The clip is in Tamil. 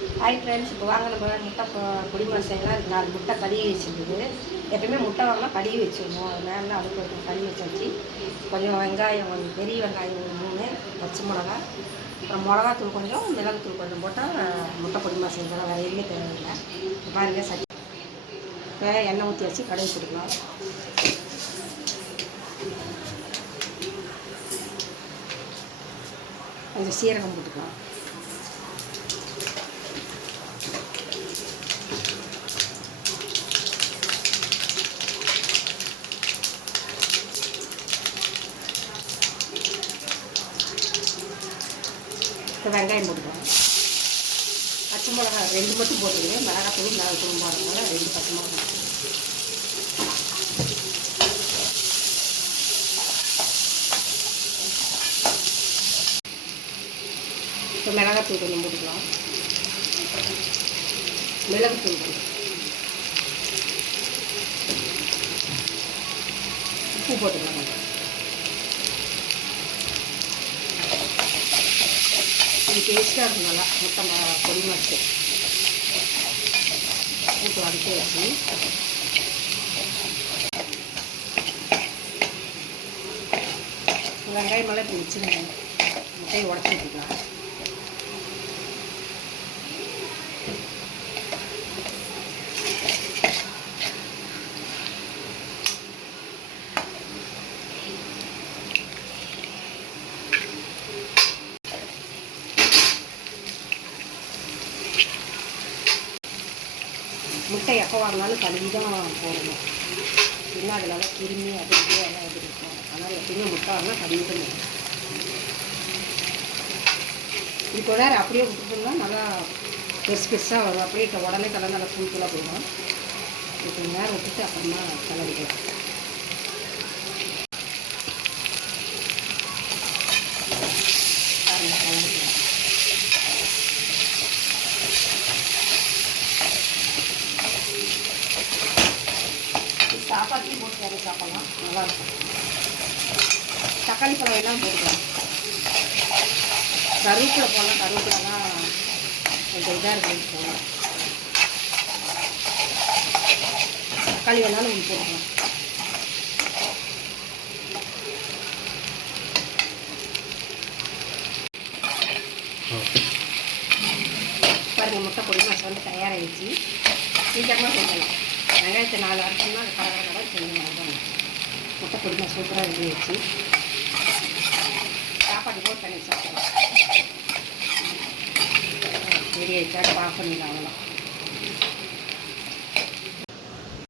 ஹாய் ஃப்ரெண்ட்ஸ் இப்போ வாங்க நம்ம முட்டை பொ- செய்யலாம் இருக்குது நாலு முட்டை கழுவி வச்சுருக்குது. எப்பயுமே முட்டை வாங்கினா கழுவி வச்சுருவோம். அது மேலே அதுக்கு கொஞ்சம் கழுவி வச்சாச்சு. கொஞ்சம் வெங்காயம் கொஞ்சம் பெரிய வெங்காயம் ஒரு மூணு பச்சை மிளகா அப்புறம் மிளகாத்தூள் கொஞ்சம் மிளகுத்தூள் கொஞ்சம் போட்டால் முட்டை பொடிமாஸ் செஞ்சலாம் வேறு எதுவுமே தேவையில்லை. இப்ப பாருங்க சட்டி. இப்போ எண்ணெய் ஊற்றி வச்சு கடுகு வச்சுருக்கலாம் கொஞ்சம் சீரகம் போட்டுக்கலாம். இப்போ வெங்காயம் போட்டுக்கலாம் பச்சை மிளகா ரெண்டு மட்டும் போட்டுக்கிறேன் மிளகாத்தூள் மிளகாத்தூள் போடுறதுனால ரெண்டு பச்சை மிளகா இப்போ மிளகாத்தூள் கொஞ்சம் போட்டுக்கலாம். மிளகுத்தூள் உப்பு போட்டுக்கலாம். அது டேஸ்ட்டாக இருக்கும் நல்லா. மொத்தமாக ம- பொடி மாட்டு போட்டு வதக்கி வச்சு. வெங்காயம் எல்லாம் இப்படி முட்டையை உடச்சி விட்டுக்கலாம் முட்டை எப்போ வாங்கினாலும் கழுவி தான் போடணும். இன்னும் அதில் கிருமி அது இது எல்லாம் இது இருக்கும். அதனால் எப்பயுமே முட்டை வாங்கினா கழுவி தான் இது நேரம் அப்படியே விட்டுட்டோம்னா நல்லா பெருசு பெருசாக வரும். அப்படியே உடனே கலந்து நல்லா தூள் போயிடும் இப்போ நேரம் விட்டுட்டு அப்புறமா கலந்துக்கலாம் பாருங்க கலந்துக்கலாம் இது சாப்பாட்டையும் போட்டு வேறு சாப்பிட்லாம். நல்லாயிருக்கும் தக்காளி பழம் எல்லாம் போட்டுக்கலாம். கருவேப்பிலை போடலாம். கருவேப்பிலாம் கொஞ்சம் இதாக இருக்கும் போகலாம் தக்காளி வேணாலும் ஒன்று போட்டுக்கலாம். பாருங்கள் முட்டை பொடி மசாலா வந்து தயாராகிடுச்சு. சீக்கிரமாக செஞ்சலாம் வெங்காயத்தை நாலு அரைச்சோம்னா அது கடை கடை செஞ்சு முட்டை பொடி சூப்பராக இருந்துச்சு சாப்பாடு போட்டு தண்ணி சாப்பிடலாம் ரெடி ஆயிடுச்சா ஆஃப் பண்ணிடலாம் அவ்வளோ